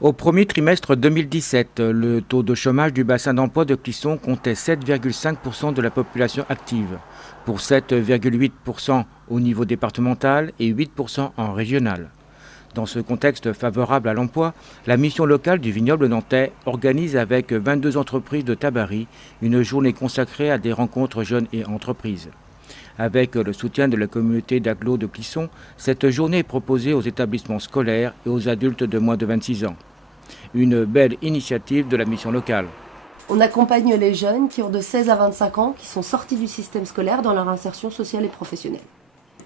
Au premier trimestre 2017, le taux de chômage du bassin d'emploi de Clisson comptait 7,5% de la population active, pour 7,8% au niveau départemental et 8% en régional. Dans ce contexte favorable à l'emploi, la mission locale du vignoble nantais organise avec 22 entreprises de Tabary une journée consacrée à des rencontres jeunes et entreprises. Avec le soutien de la communauté d'agglo de Clisson, cette journée est proposée aux établissements scolaires et aux adultes de moins de 26 ans. Une belle initiative de la mission locale. On accompagne les jeunes qui ont de 16 à 25 ans, qui sont sortis du système scolaire dans leur insertion sociale et professionnelle.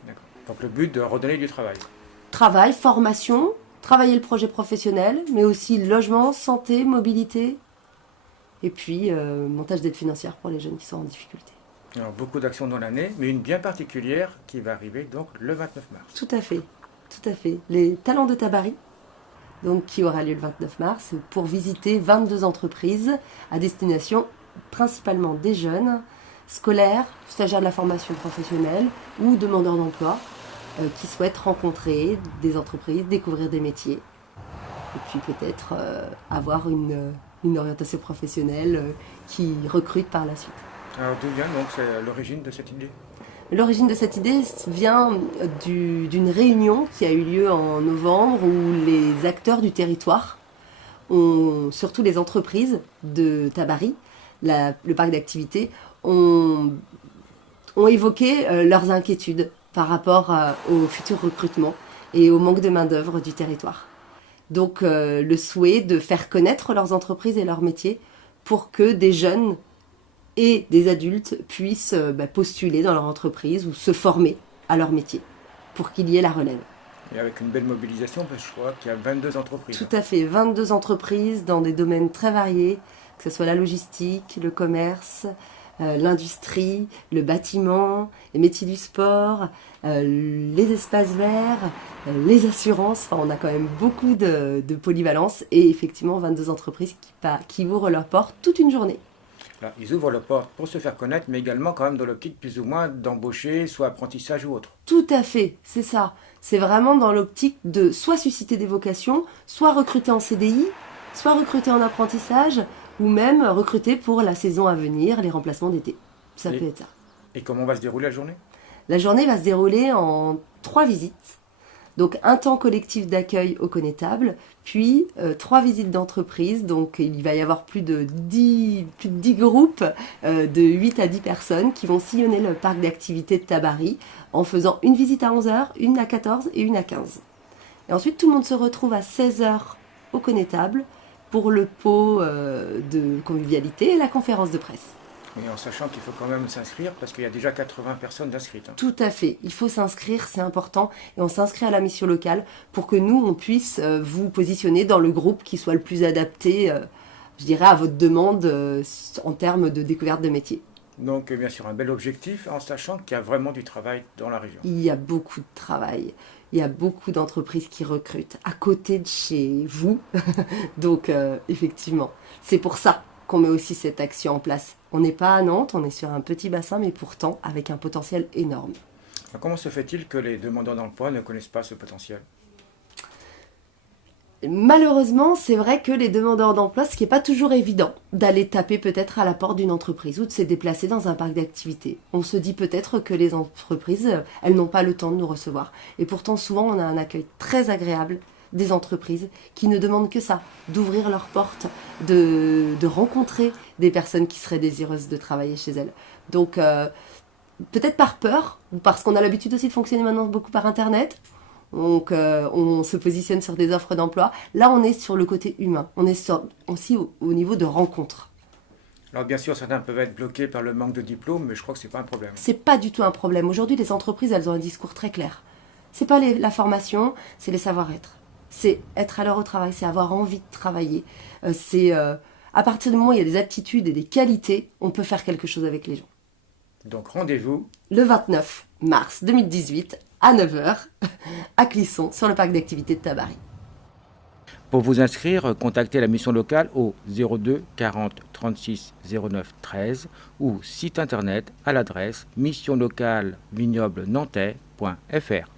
D'accord. Donc le but de redonner du travail. Travail, formation, travailler le projet professionnel, mais aussi logement, santé, mobilité, et puis montage d'aide financière pour les jeunes qui sont en difficulté. Alors beaucoup d'actions dans l'année, mais une bien particulière qui va arriver donc le 29 mars. Tout à fait, tout à fait. Les talents de Tabary, donc qui aura lieu le 29 mars, pour visiter 22 entreprises à destination principalement des jeunes, scolaires, stagiaires de la formation professionnelle ou demandeurs d'emploi qui souhaitent rencontrer des entreprises, découvrir des métiers et puis peut-être avoir une orientation professionnelle qui recrute par la suite. Alors d'où vient donc l'origine de cette idée ? L'origine de cette idée vient d'une réunion qui a eu lieu en novembre où les acteurs du territoire, surtout les entreprises de Tabary, le parc d'activités, ont évoqué leurs inquiétudes par rapport au futur recrutement et au manque de main-d'œuvre du territoire. Donc le souhait de faire connaître leurs entreprises et leurs métiers pour que des jeunes et des adultes puissent postuler dans leur entreprise ou se former à leur métier pour qu'il y ait la relève. Et avec une belle mobilisation, parce que je crois qu'il y a 22 entreprises. Tout à fait, 22 entreprises dans des domaines très variés, que ce soit la logistique, le commerce, l'industrie, le bâtiment, les métiers du sport, les espaces verts, les assurances. Enfin, on a quand même beaucoup de polyvalence et effectivement 22 entreprises qui ouvrent leurs portes toute une journée. Là, ils ouvrent leurs portes pour se faire connaître, mais également quand même dans l'optique plus ou moins d'embaucher, soit apprentissage ou autre. Tout à fait, c'est ça. C'est vraiment dans l'optique de soit susciter des vocations, soit recruter en CDI, soit recruter en apprentissage, ou même recruter pour la saison à venir, les remplacements d'été. Ça peut être ça. Et comment va se dérouler la journée ? La journée va se dérouler en 3 visites. Donc un temps collectif d'accueil au connétable, puis 3 visites d'entreprise. Donc il va y avoir plus de 10 groupes de 8 à 10 personnes qui vont sillonner le parc d'activités de Tabary en faisant une visite à 11h, une à 14 et une à 15. Et ensuite tout le monde se retrouve à 16h au connétable pour le pot de convivialité et la conférence de presse. Oui, en sachant qu'il faut quand même s'inscrire parce qu'il y a déjà 80 personnes inscrites. Tout à fait, il faut s'inscrire, c'est important. Et on s'inscrit à la mission locale pour que nous, on puisse vous positionner dans le groupe qui soit le plus adapté, je dirais, à votre demande en termes de découverte de métier. Donc bien sûr un bel objectif en sachant qu'il y a vraiment du travail dans la région. Il y a beaucoup de travail, il y a beaucoup d'entreprises qui recrutent à côté de chez vous. Donc effectivement, c'est pour ça qu'on met aussi cette action en place. On n'est pas à Nantes, on est sur un petit bassin, mais pourtant avec un potentiel énorme. Alors, comment se fait-il que les demandeurs d'emploi ne connaissent pas ce potentiel ? Malheureusement, c'est vrai que les demandeurs d'emploi, ce qui n'est pas toujours évident, d'aller taper peut-être à la porte d'une entreprise ou de se déplacer dans un parc d'activités. On se dit peut-être que les entreprises, elles n'ont pas le temps de nous recevoir. Et pourtant, souvent, on a un accueil très agréable des entreprises qui ne demandent que ça, d'ouvrir leurs portes, de rencontrer des personnes qui seraient désireuses de travailler chez elles. Donc, peut-être par peur, ou parce qu'on a l'habitude aussi de fonctionner maintenant beaucoup par Internet. Donc, on se positionne sur des offres d'emploi. Là, on est sur le côté humain. On est aussi au niveau de rencontres. Alors, bien sûr, certains peuvent être bloqués par le manque de diplôme, mais je crois que ce n'est pas un problème. C'est pas du tout un problème. Aujourd'hui, les entreprises, elles ont un discours très clair. C'est pas la formation, c'est les savoir-être. C'est être à l'heure au travail, c'est avoir envie de travailler. À partir du moment où il y a des aptitudes et des qualités, on peut faire quelque chose avec les gens. Donc, rendez-vous le 29 mars 2018 à 9h à Clisson, sur le parc d'activités de Tabary. Pour vous inscrire, contactez la mission locale au 02 40 36 09 13 ou site internet à l'adresse missionlocalevignoble-nantais.fr.